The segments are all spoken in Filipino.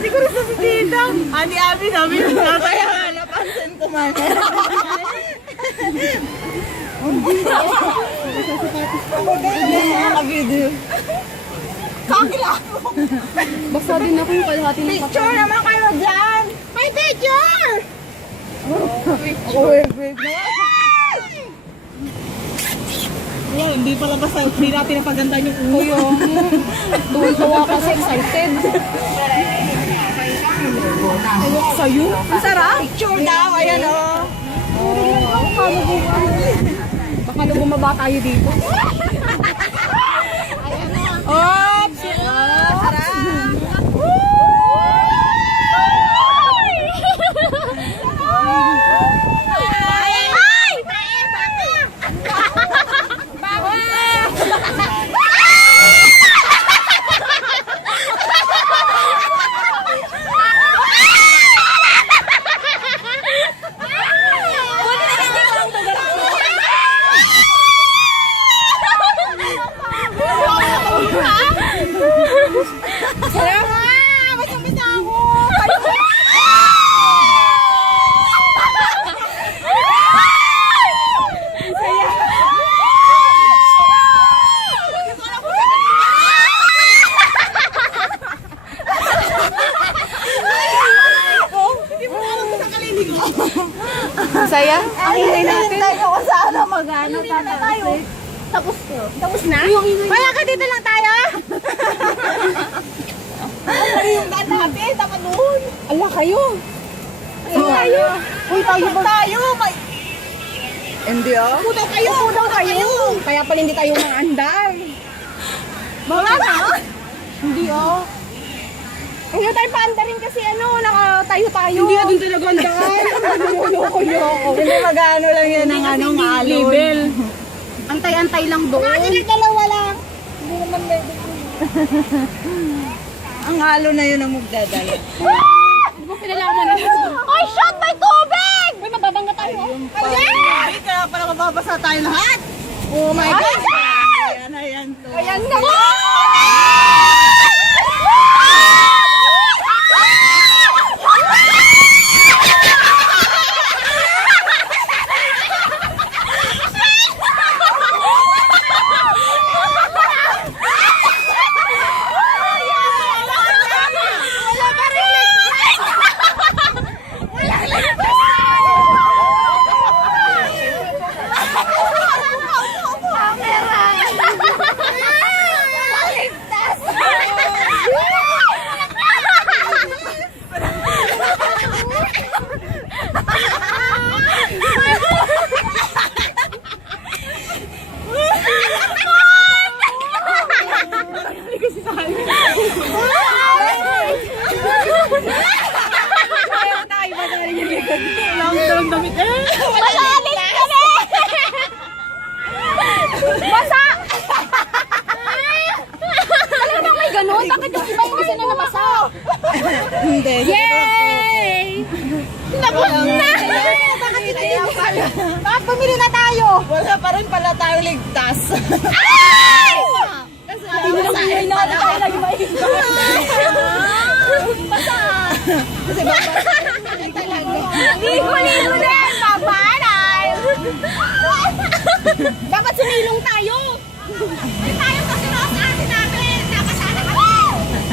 Siguro sa si Tita. Ani Abi, sabi ko na kaya napansin ko man. Naka-video. Kakila! Basta din ako yung kalahati ng Picture naman kayo dyan! May picture! Ako wave na. Well, hindi pala basta, hindi natin napagandaan yung ulo. Tuwan-tuwa kasi excited. Ewan ko sa'yo. Masarap? Picture daw, ayan o. Baka nung bumaba tayo dito. Oops! Sarap! Sarap! Masambit ako! Saya? Ay, hinihintay ko kung saan na mag-ano. Tapos na? Kaya ka dito lang tayo? Ano yung daan natin? Tama doon. Ala kayo. Tayo. Uy, tayo ba? Tayo. Hindi ah. Upo daw kayo. Kaya pala hindi tayo maandar. Mga na. Hindi oh. Hindi tayo paandarin kasi nakatayo tayo. Hindi na din talaga andar. Loko-loko. Hindi mag-ano lang yan ng alon. Label. Antay-antay lang doon. Hindi dalawa lang. Hindi naman pwede. Ang alon na yun ang magdadala. Hindi mo pinalaman na yun. Ay, shot! May tubig! Uy, mababangga tayo. Ayan! Kaya pala mababasa tayo lahat. Oh my God! Ayan to. Ayan na. Lang damit eh. Malalim kami! Basa! Alam mo may ganun? Bakit yung iba hindi sila nabasa? Hindi. Yay! Tapos na! Bakit kita dito pala? Bakit bumili na tayo? Wala pa rin pala tayo ligtas. Ay! Kasi Hindi na kaya na tayo lagi basa. Kasi babasa talaga. Ligo-ligo na yan, papanay! Dapat sumilong tayo! Ay, tayo kasi na sa atin namin! Nakasana kami!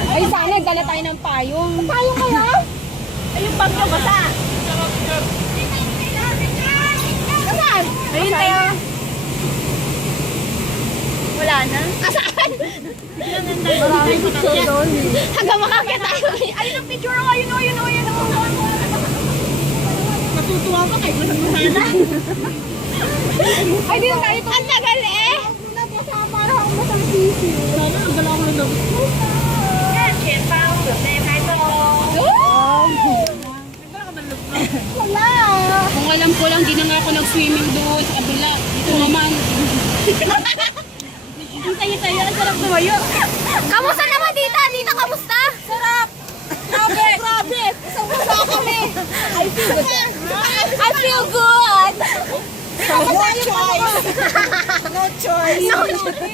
Ay, sana nagdala tayo ng payong. Payong kaya? Ay, yung bagyo basa. Saan? Ayun tayo. Wala na. Asaan? Maraming picture doon. Hanggang makakita tayo. Ayun ang picture. Ayun. Natutuwa ka kayo. Ay, dito tayo. Ang tagal eh. Para akong masang sisi. Sana ang galaw ko lang daw. Wala. Kung alam ko lang, di na nga ako nag-swimming doon sa kabila. Dito naman. Ang saya-saya. Ang sarap tumayo. Kamusta naman, tita? Tita, kamusta? Sarap! Grabe! Isang basa kami! I feel good. I feel good. No choice! No choice!